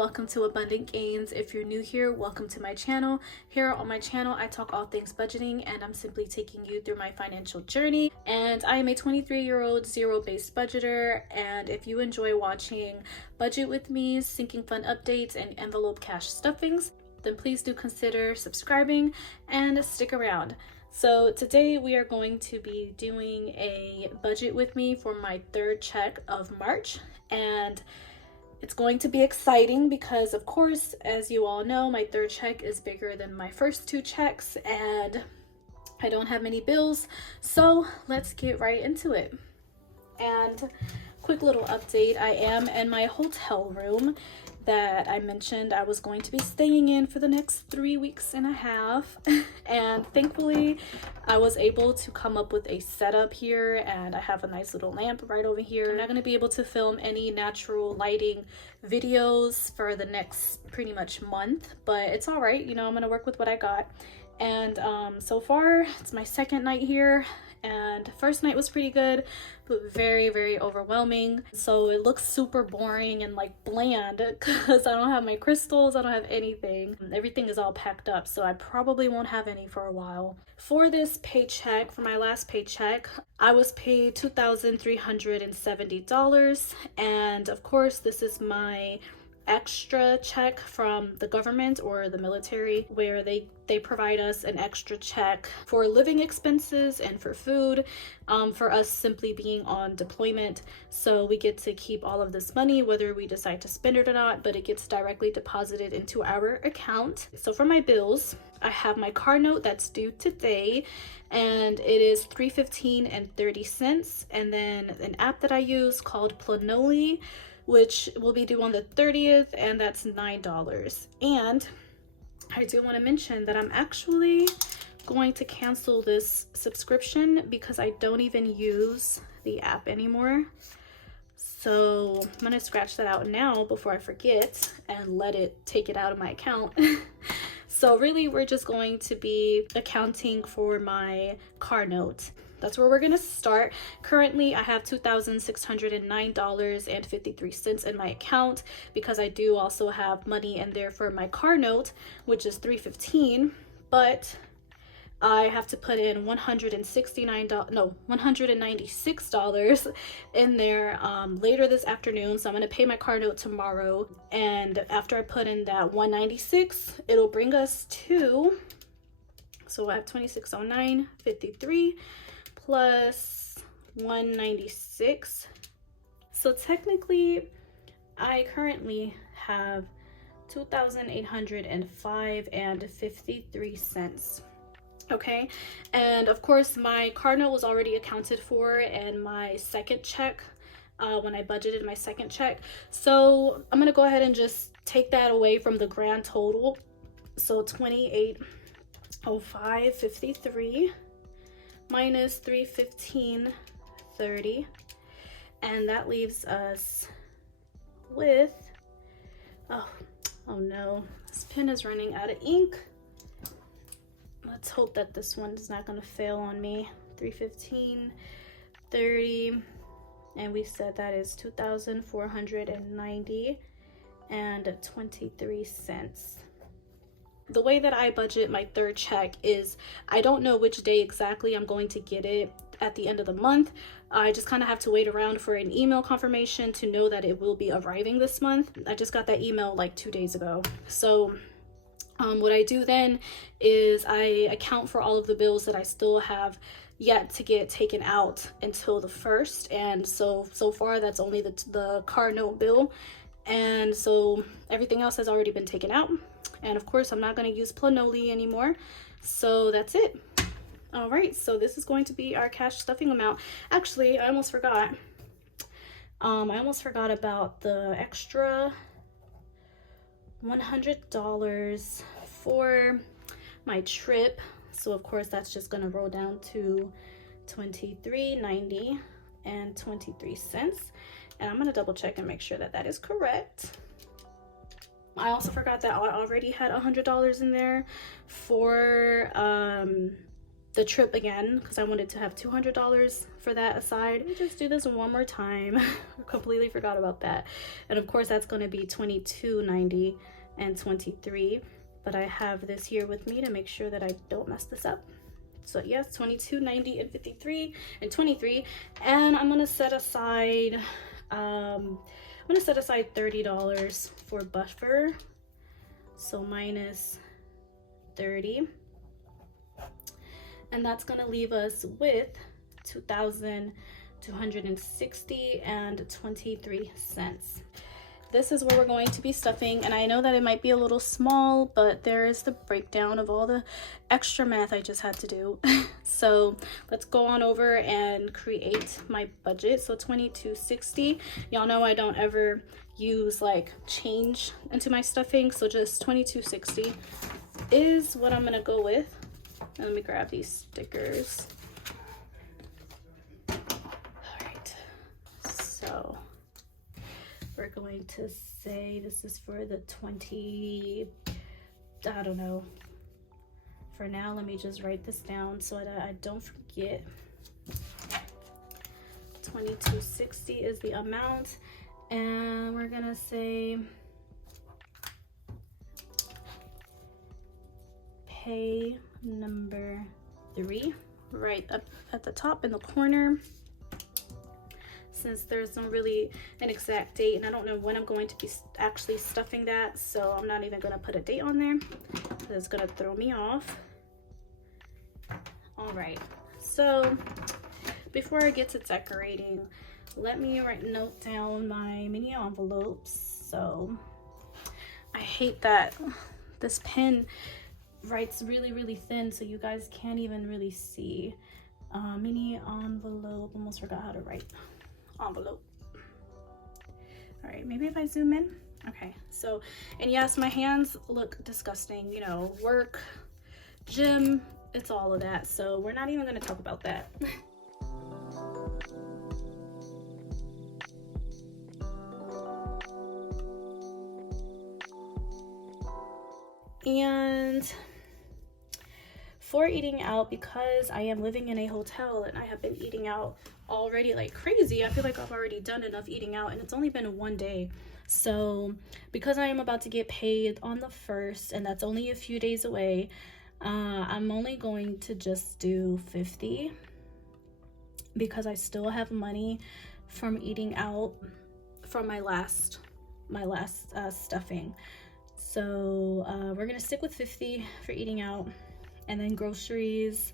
welcome to Abundant Gains. If you're new here, welcome to my channel. Here on my channel, I talk all things budgeting, and I'm simply taking you through my financial journey. And I am a 23-year-old zero-based budgeter, and if you enjoy watching Budget with Me, sinking fund updates, and envelope cash stuffings, then please do consider subscribing and stick around. So today we are going to be doing a budget with me for my third check of March, and it's going to be exciting because, of course, as you all know, my third check is bigger than my first two checks and I don't have many bills. So let's get right into it. And quick little update, I am in my hotel room that I mentioned I was going to be staying in for the next 3 weeks and a half. And thankfully I was able to come up with a setup here, and I have a nice little lamp right over here. I'm not going to be able to film any natural lighting videos for the next pretty much month, but it's all right. You know, I'm going to work with what I got. And so far it's my second night here, and first night was pretty good, but very overwhelming. So it looks super boring and like bland because I don't have my crystals, I don't have anything. Everything is all packed up, so I probably won't have any for a while. For this paycheck, for my last paycheck, I was paid $2,370, and of course this is my extra check from the government or the military, where they provide us an extra check for living expenses and for food, for us simply being on deployment. So we get to keep all of this money whether we decide to spend it or not, but it gets directly deposited into our account. So for my bills, I have my car note that's due today, and it is $315.30, and then an app that I use called Planoly, which will be due on the 30th, and that's $9. And I do want to mention that I'm actually going to cancel this subscription because I don't even use the app anymore. So I'm going to scratch that out now before I forget and let it take it out of my account. So really, we're just going to be accounting for my car note. That's where we're gonna start. Currently, I have $2,609.53 in my account because I do also have money in there for my car note, which is $315, but I have to put in $196 in there later this afternoon. So I'm gonna pay my car note tomorrow, and after I put in that $196, it'll bring us to, so I have $2,609.53 plus $196. So technically I currently have $2,805.53. Okay, and of course my car note was already accounted for in my second check, when I budgeted my second check. So I'm gonna go ahead and just take that away from the grand total. So $2,805.53 minus $315.30, and that leaves us with, oh no, this pen is running out of ink. Let's hope that this one is not going to fail on me. $315.30, and we said that is $2,490.23. The way that I budget my third check is I don't know which day exactly I'm going to get it at the end of the month. I just kind of have to wait around for an email confirmation to know that it will be arriving this month. I just got that email like 2 days ago. So what I do then is I account for all of the bills that I still have yet to get taken out until the 1st. And so far that's only the car note bill. And so everything else has already been taken out. And of course, I'm not going to use Planoly anymore. So that's it. All right, so this is going to be our cash stuffing amount. Actually, I almost forgot. I almost forgot about the extra $100 for my trip. So of course, that's just going to roll down to $23.90.23. And I'm going to double check and make sure that that is correct. I also forgot that I already had $100 in there for the trip again because I wanted to have $200 for that aside. Let me just do this one more time. I completely forgot about that. And of course that's going to be $22.90 and $23, but I have this here with me to make sure that I don't mess this up. So yes, $22.90 and $53 and $23, and I'm gonna set aside $30 for buffer, so minus 30, and that's gonna leave us with $2,260 and 23 cents. This is where we're going to be stuffing, and I know that it might be a little small, but there is the breakdown of all the extra math I just had to do. So let's go on over and create my budget. So $22.60. Y'all know I don't ever use like change into my stuffing, so just $22.60 is what I'm gonna go with. And let me grab these stickers. All right, so we're going to say this is for the 20, I don't know. For now, let me just write this down so that I don't forget. $22.60 is the amount, and we're gonna say pay number 3 right up at the top in the corner. Since there's not really an exact date and I don't know when I'm going to be actually stuffing that, so I'm not even gonna put a date on there. It's gonna throw me off. All right, so before I get to decorating, let me note down my mini envelopes. So I hate that this pen writes really thin, so you guys can't even really see. Mini envelope, almost forgot how to write envelope. All right, maybe if I zoom in. Okay, so, and yes, my hands look disgusting, you know, work, gym, it's all of that, so we're not even going to talk about that. And for eating out, because I am living in a hotel and I have been eating out already like crazy, I feel like I've already done enough eating out, and it's only been one day. So because I am about to get paid on the 1st, and that's only a few days away, I'm only going to just do 50 because I still have money from eating out from my last stuffing. So we're gonna stick with 50 for eating out. And then groceries,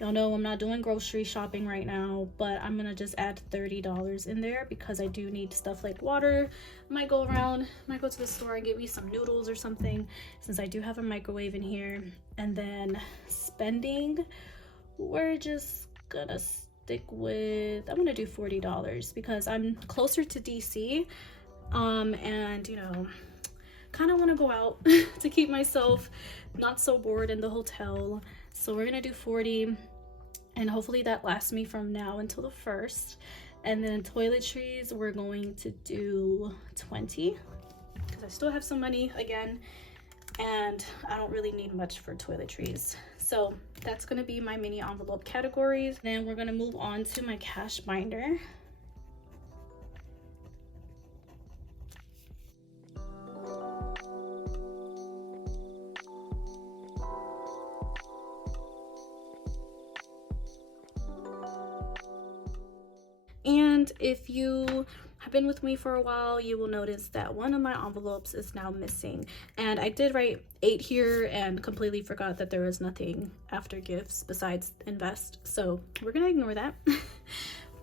y'all know I'm not doing grocery shopping right now, but I'm gonna just add $30 in there because I do need stuff like water. Might go to the store and get me some noodles or something, since I do have a microwave in here. And then spending, we're just gonna stick with, I'm gonna do $40 because I'm closer to DC, and you know, kind of want to go out to keep myself not so bored in the hotel. So we're gonna do 40, and hopefully that lasts me from now until the 1st. And then toiletries, we're going to do 20 because I still have some money again, and I don't really need much for toiletries. So that's gonna be my mini envelope categories. Then we're gonna move on to my cash binder. And if you have been with me for a while, you will notice that one of my envelopes is now missing. And I did write 8 here and completely forgot that there was nothing after gifts besides invest. So we're gonna ignore that.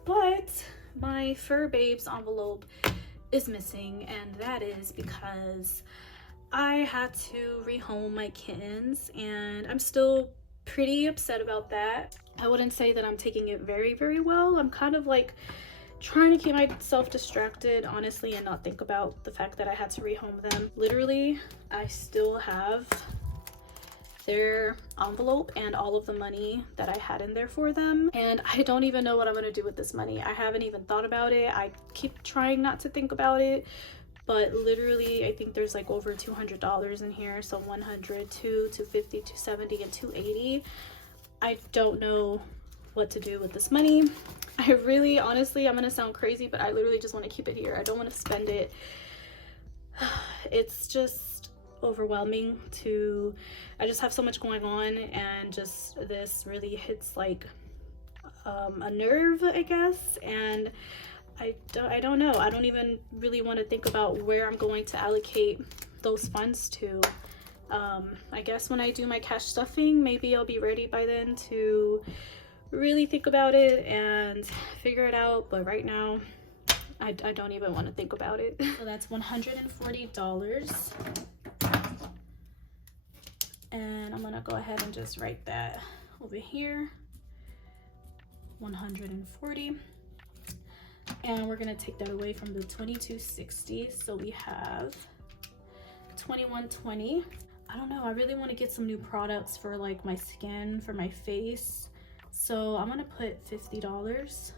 But my Fur Babes envelope is missing, and that is because I had to rehome my kittens, and I'm still pretty upset about that. I wouldn't say that I'm taking it very well. I'm kind of like trying to keep myself distracted, honestly, and not think about the fact that I had to rehome them. Literally, I still have their envelope and all of the money that I had in there for them, and I don't even know what I'm gonna do with this money. I haven't even thought about it. I keep trying not to think about it, but literally I think there's like over $200 in here. So 100, 250, 270, and 280. I don't know what to do with this money. I really, honestly, I'm gonna sound crazy, but I literally just want to keep it here. I don't want to spend it. It's just overwhelming to, I just have so much going on, and just this really hits like a nerve, I guess. And I don't know. I don't even really want to think about where I'm going to allocate those funds to. I guess when I do my cash stuffing, maybe I'll be ready by then to really think about it and figure it out. But right now, I don't even want to think about it. So that's $140. And I'm gonna go ahead and just write that over here. 140. And we're gonna take that away from the 2260. So we have 2120. I don't know, I really want to get some new products for like my skin, for my face. So I'm gonna put $50.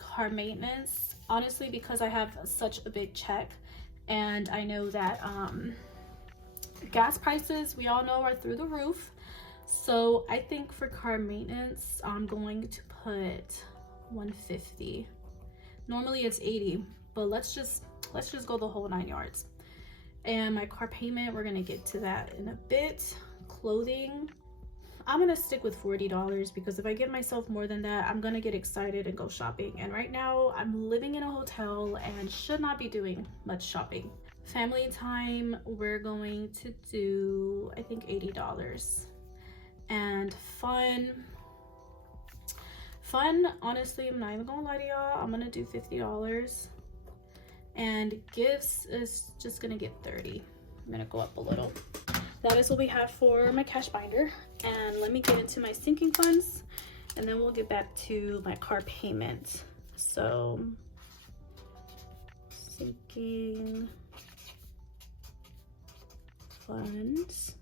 Car maintenance, honestly, because I have such a big check, and I know that gas prices, we all know, are through the roof. So I think for car maintenance, I'm going to put 150. Normally it's 80, but let's just go the whole 9 yards. And my car payment, we're gonna get to that in a bit. Clothing, I'm gonna stick with $40, because if I give myself more than that, I'm gonna get excited and go shopping. And right now I'm living in a hotel and should not be doing much shopping. Family time, we're going to do, I think, $80. And fun, honestly, I'm not even gonna lie to y'all, I'm gonna do $50. And gifts is just gonna get 30. I'm gonna go up a little. That is what we have for my cash binder. And let me get into my sinking funds, and then we'll get back to my car payment. So sinking funds.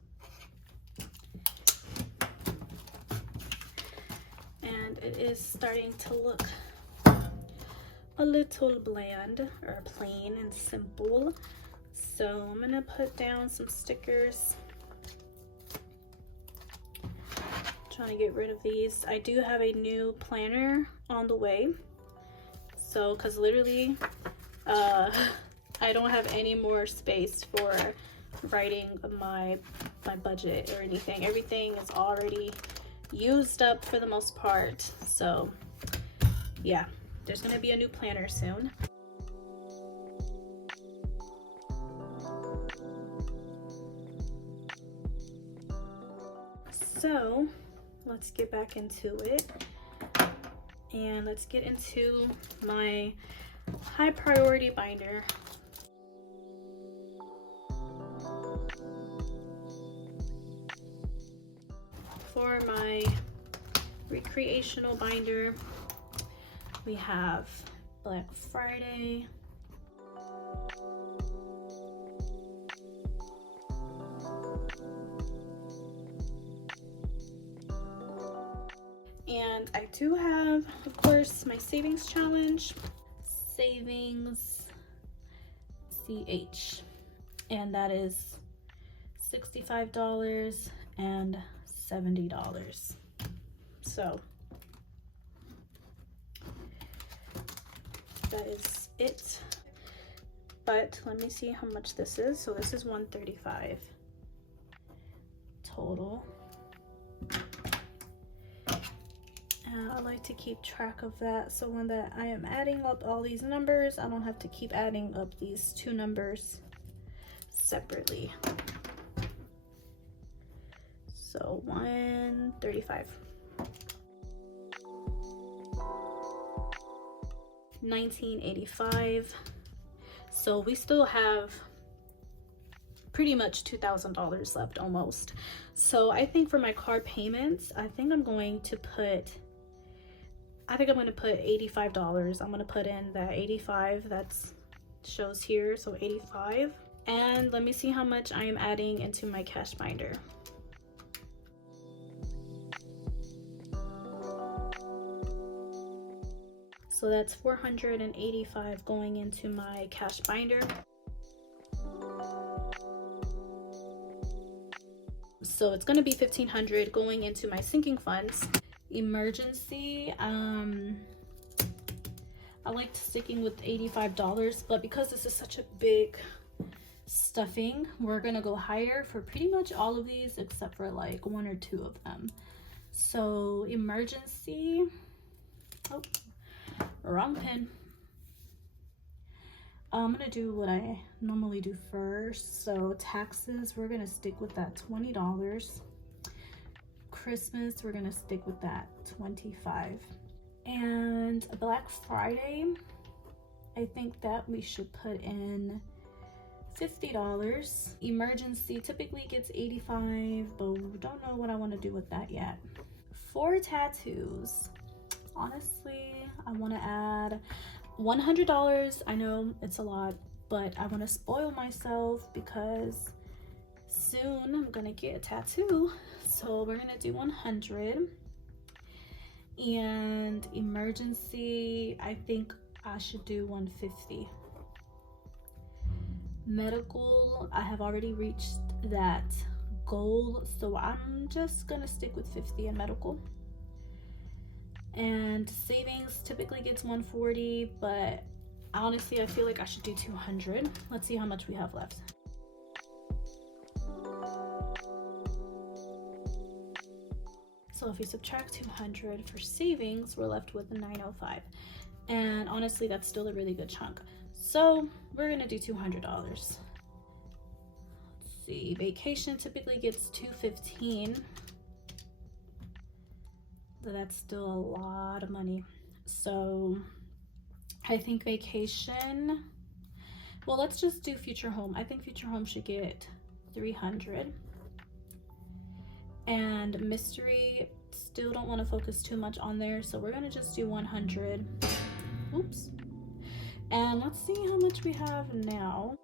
And it is starting to look a little bland, or plain and simple. So I'm gonna put down some stickers. Trying to get rid of these. I do have a new planner on the way. So, cause literally, I don't have any more space for writing my budget or anything. Everything is already used up for the most part. So yeah, there's gonna be a new planner soon. So let's get back into it, and let's get into my high priority binder. For my recreational binder, we have Black Friday, and I do have, of course, my savings challenge, savings CH, and that is $65 and $70. So that is it. But let me see how much this is. So this is $135 total. I like to keep track of that, so when I am adding up all these numbers, I don't have to keep adding up these two numbers separately. So $135. $19.85. So we still have pretty much $2,000 left, almost. So I think for my car payments, I think I'm going to put $85. I'm going to put in that 85 that's shows here, so 85. And let me see how much I am adding into my cash binder. So that's $485 going into my cash binder. So it's going to be $1,500 going into my sinking funds. Emergency, I liked sticking with $85, but because this is such a big stuffing, we're gonna go higher for pretty much all of these except for like 1 or 2 of them. So emergency, oh, wrong pen. I'm gonna do what I normally do first. So taxes, we're gonna stick with that $20. Christmas, we're gonna stick with that $25. And Black Friday, I think that we should put in $50. Emergency typically gets $85, but we don't know what I want to do with that yet. For tattoos, honestly, I want to add $100. I know it's a lot, but I want to spoil myself because soon I'm gonna get a tattoo, so we're gonna do 100. And emergency, I think I should do 150. Medical, I have already reached that goal, so I'm just gonna stick with 50 in medical. And savings typically gets 140, but honestly I feel like I should do 200. Let's see how much we have left. So if we subtract 200 for savings, we're left with 905. And honestly, that's still a really good chunk. So we're gonna do $200. Let's see, vacation typically gets $215. But that's still a lot of money. So I think vacation, well, let's just do future home. I think future home should get 300. And mystery, still don't want to focus too much on there, so we're gonna just do 100. Oops. And let's see how much we have now.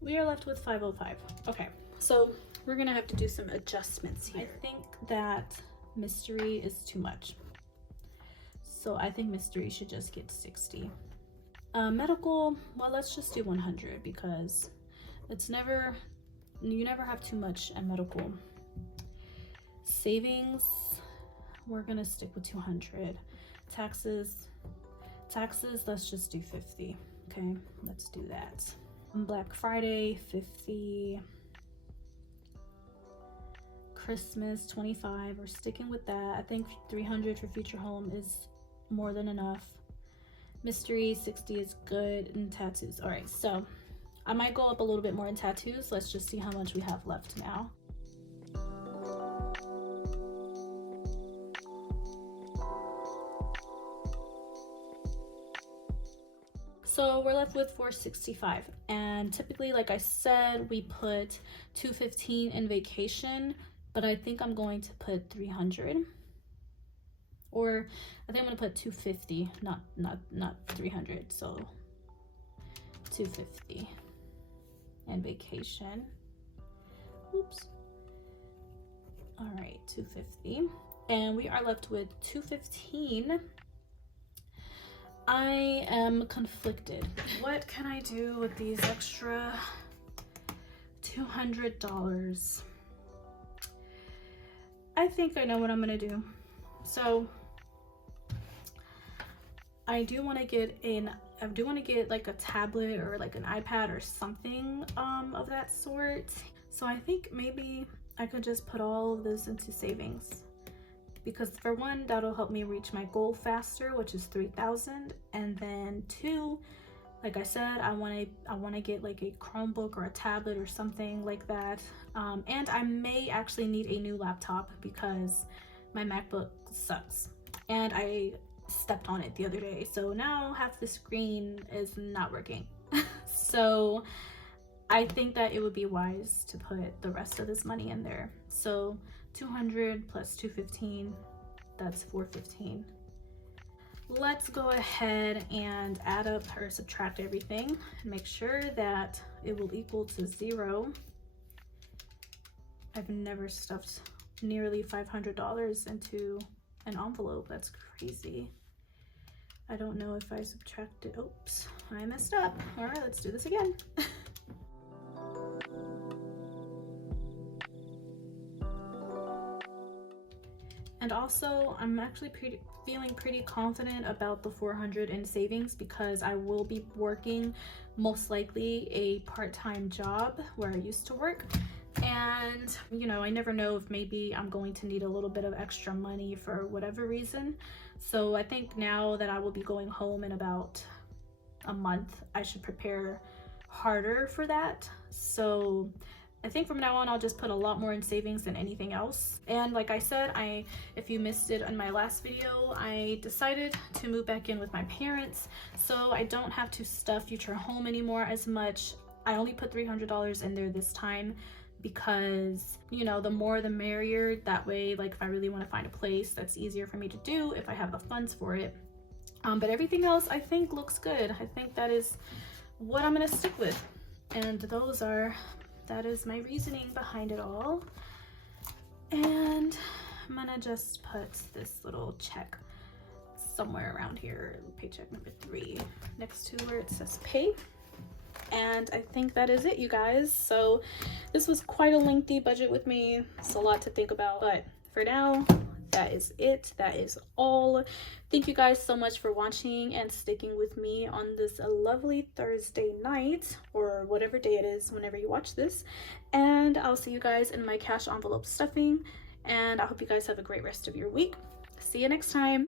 We are left with 505. Okay, so we're gonna have to do some adjustments here. I think that mystery is too much. So I think mystery should just get 60. Medical, well, let's just do 100 because it's never, you never have too much in medical. Savings, we're gonna stick with 200. Taxes, let's just do 50. Okay, let's do that. Black Friday, 50. Christmas, 25. We're sticking with that. I think 300 for future home is more than enough. Mystery, 60 is good. And tattoos, all right, so I might go up a little bit more in tattoos. Let's just see how much we have left now. So we're left with 465, and typically, like I said, we put 215 in vacation, but I think I'm going to put 300, or I think I'm gonna put 250, not 300. So 250 and vacation. Oops. All right, 250, and we are left with 215. I am conflicted. What can I do with these extra $200? I think I know what I'm gonna do. So I do want to get like a tablet or like an iPad or something of that sort. So I think maybe I could just put all of this into savings, because for one, that'll help me reach my goal faster, which is 3,000. And then two, like I said, I want to get like a Chromebook or a tablet or something like that. And I may actually need a new laptop because my MacBook sucks, and I stepped on it the other day, so now half the screen is not working. So I think that it would be wise to put the rest of this money in there. So 200 plus 215, that's 415. Let's go ahead and add up or subtract everything and make sure that it will equal to 0. I've never stuffed nearly $500 into an envelope. That's crazy. I don't know if I subtracted. Oops, I messed up. All right, let's do this again. And also, I'm actually feeling pretty confident about the 400 in savings because I will be working most likely a part-time job where I used to work. And you know, I never know if maybe I'm going to need a little bit of extra money for whatever reason. So I think now that I will be going home in about a month, I should prepare harder for that. So I think from now on, I'll just put a lot more in savings than anything else. And like I said, if you missed it in my last video, I decided to move back in with my parents so I don't have to stuff future home anymore as much. I only put $300 in there this time because, you know, the more the merrier. That way, like if I really want to find a place, that's easier for me to do if I have the funds for it. But everything else I think looks good. I think that is what I'm gonna stick with. And that is my reasoning behind it all. And I'm gonna just put this little check somewhere around here, paycheck number 3, next to where it says pay. And I think that is it, you guys. So this was quite a lengthy budget with me. It's a lot to think about, but for now, that is it. That is all. Thank you guys so much for watching and sticking with me on this lovely Thursday night, or whatever day it is whenever you watch this. And I'll see you guys in my cash envelope stuffing, and I hope you guys have a great rest of your week. See you next time.